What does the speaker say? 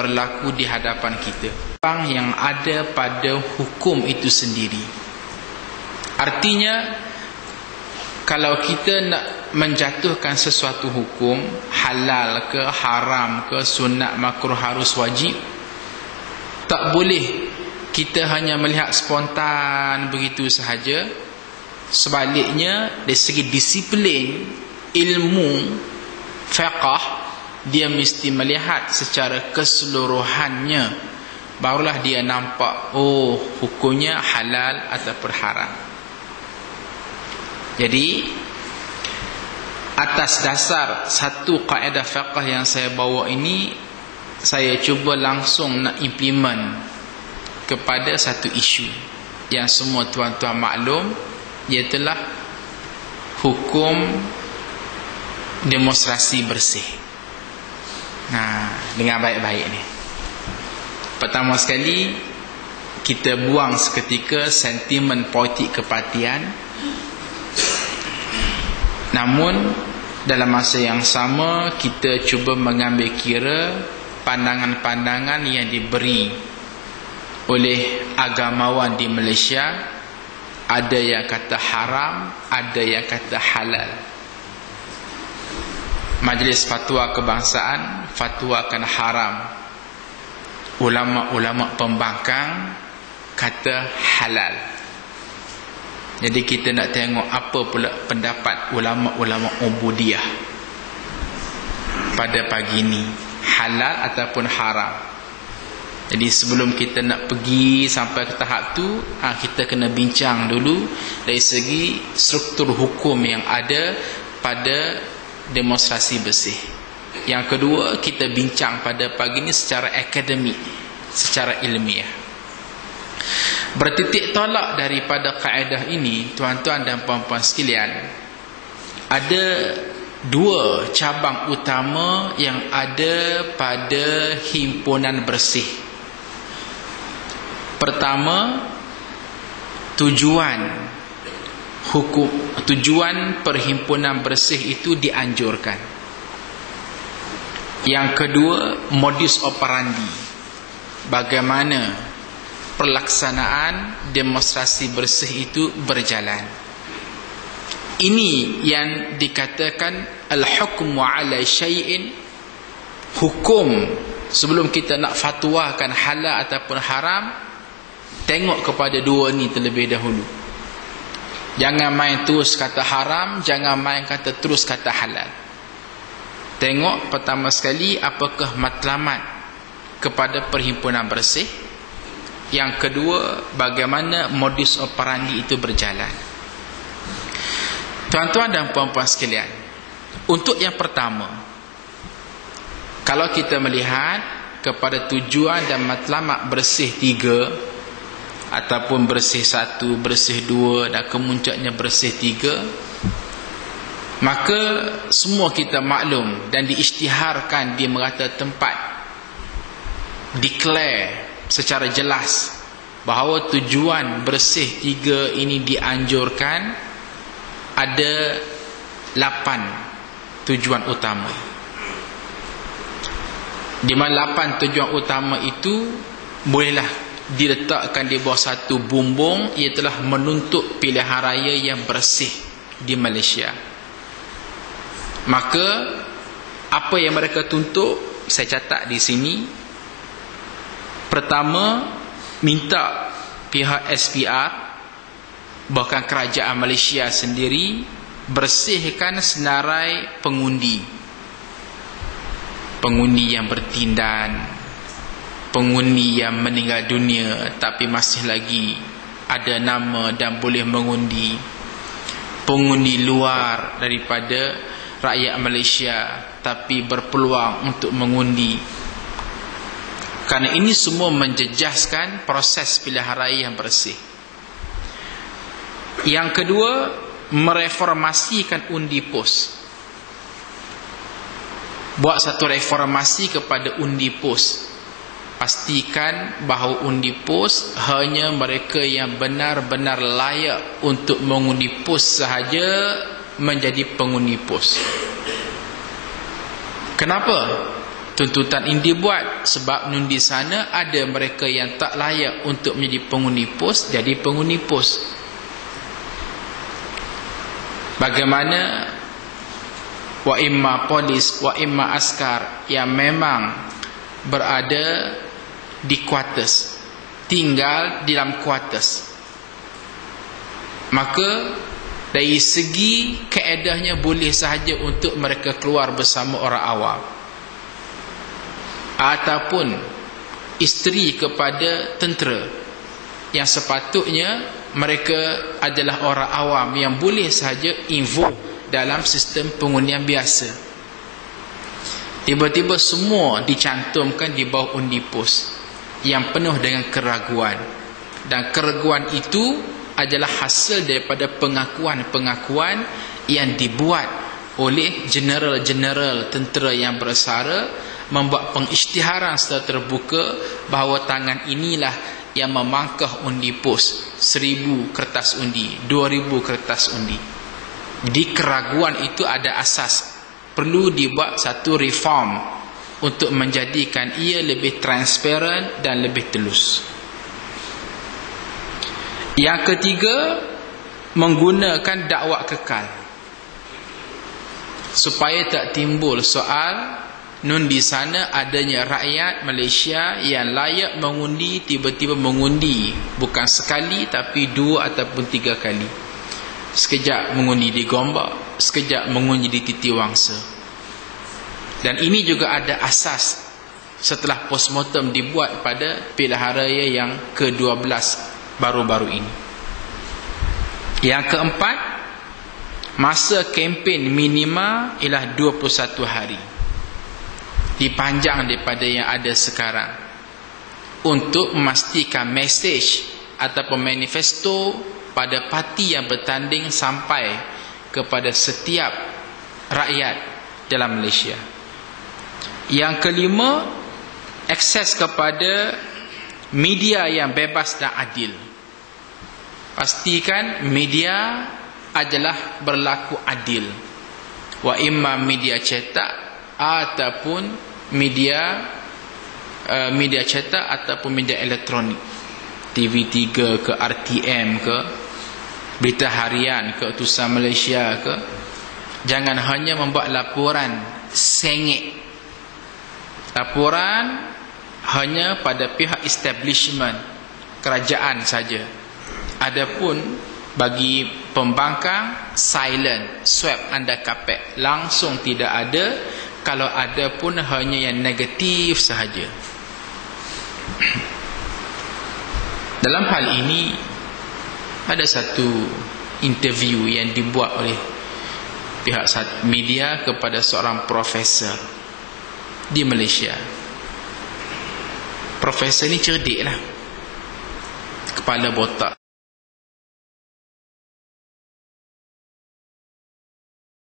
berlaku di hadapan kita, yang ada pada hukum itu sendiri. Artinya, kalau kita nak menjatuhkan sesuatu hukum, halal ke, haram ke, sunat, makruh, harus, wajib, tak boleh kita hanya melihat spontan begitu sahaja. Sebaliknya, dari segi disiplin ilmu fiqh, dia mesti melihat secara keseluruhannya, barulah dia nampak, oh, hukumnya halal ataupun haram. Jadi atas dasar satu kaedah fiqh yang saya bawa ini, saya cuba langsung nak implement kepada satu isu yang semua tuan-tuan maklum, iaitulah hukum demonstrasi bersih. Dengan baik-baik ni. Pertama sekali, kita buang seketika sentimen politik kepartian. Namun dalam masa yang sama, kita cuba mengambil kira pandangan-pandangan yang diberi oleh agamawan di Malaysia. Ada yang kata haram, ada yang kata halal. Majlis Fatwa Kebangsaan fatwakan haram. Ulama-ulama pembangkang kata halal. Jadi kita nak tengok apa pula pendapat ulama-ulama Ubudiyah pada pagi ini, halal ataupun haram. Jadi sebelum kita nak pergi sampai ke tahap tu, kita kena bincang dulu dari segi struktur hukum yang ada pada demonstrasi bersih. Yang kedua, kita bincang pada pagi ini secara akademik, secara ilmiah. Bertitik tolak daripada kaedah ini, tuan-tuan dan puan-puan sekalian, ada dua cabang utama yang ada pada himpunan bersih. Pertama, tujuan perhimpunan bersih itu dianjurkan. Yang kedua, modus operandi, bagaimana pelaksanaan demonstrasi bersih itu berjalan. Ini yang dikatakan al-hukmu ala syai'in, hukum sebelum kita nak fatwakan halal ataupun haram, tengok kepada dua ni terlebih dahulu. Jangan main terus kata haram, jangan main kata terus kata halal. Tengok pertama sekali apakah matlamat kepada perhimpunan bersih. Yang kedua, bagaimana modus operandi itu berjalan. Tuan-tuan dan puan-puan sekalian, untuk yang pertama, kalau kita melihat kepada tujuan dan matlamat bersih 3 ataupun bersih 1, bersih 2 dan kemuncaknya bersih 3, maka semua kita maklum dan diisytiharkan di merata tempat, declare secara jelas bahawa tujuan bersih 3 ini dianjurkan. Ada 8 tujuan utama, di mana 8 tujuan utama itu bolehlah diletakkan di bawah satu bumbung, iaitu menuntut pilihan raya yang bersih di Malaysia. Maka apa yang mereka tuntut, saya catat di sini. Pertama, minta pihak SPR, bahkan kerajaan Malaysia sendiri, bersihkan senarai pengundi yang bertindan, pengundi yang meninggal dunia tapi masih lagi ada nama dan boleh mengundi, pengundi luar daripada rakyat Malaysia tapi berpeluang untuk mengundi. Kerana ini semua menjejaskan proses pilihan raya yang bersih. Yang kedua, mereformasikan undi pos. Buat satu reformasi kepada undi pos. Pastikan bahawa undi pos hanya mereka yang benar-benar layak untuk mengundi pos sahaja menjadi pengundi pos. Kenapa? tuntutan ini dibuat sebab di sana ada mereka yang tak layak untuk menjadi pengundi pos, jadi pengundi pos. Bagaimana wa imma polis wa imma askar yang memang berada di quarters, tinggal di dalam quarters, maka dari segi kaedahnya boleh sahaja untuk mereka keluar bersama orang awam, ataupun isteri kepada tentera yang sepatutnya mereka adalah orang awam yang boleh sahaja involve dalam sistem pengundian biasa. Tiba-tiba semua dicantumkan di bawah undi pos yang penuh dengan keraguan, dan keraguan itu adalah hasil daripada pengakuan-pengakuan yang dibuat oleh general-general tentera yang bersara, membuat pengisytiharan secara terbuka bahawa tangan inilah yang memangkah undi pos, 1000 kertas undi, 2000 kertas undi. Di keraguan itu ada asas, perlu dibuat satu reform untuk menjadikan ia lebih transparan dan lebih telus. Yang ketiga, menggunakan dakwah kekal supaya tak timbul soal di sana adanya rakyat Malaysia yang layak mengundi tiba-tiba mengundi bukan sekali tapi 2 ataupun 3 kali. Sekejap mengundi di Gombak, sekejap mengundi di Titiwangsa. Dan ini juga ada asas setelah postmortem dibuat pada pilihan raya yang ke-12 baru-baru ini. Yang keempat, masa kempen minima ialah 21 hari, dipanjang daripada yang ada sekarang, untuk memastikan mesej ataupun manifesto pada parti yang bertanding sampai kepada setiap rakyat dalam Malaysia. Yang kelima, akses kepada media yang bebas dan adil. Pastikan media adalah berlaku adil, wa imma media cetak ataupun media cetak ataupun media elektronik, TV3 ke, RTM ke, Berita Harian ke, Utusan Malaysia ke. Jangan hanya membuat laporan sengit, laporan hanya pada pihak establishment kerajaan saja. Adapun bagi pembangkang, silent, sweep under carpet, langsung tidak ada. Kalau ada pun hanya yang negatif sahaja. Dalam hal ini ada satu interview yang dibuat oleh pihak media kepada seorang profesor di Malaysia. Profesor ni cerdik lah, kepala botak.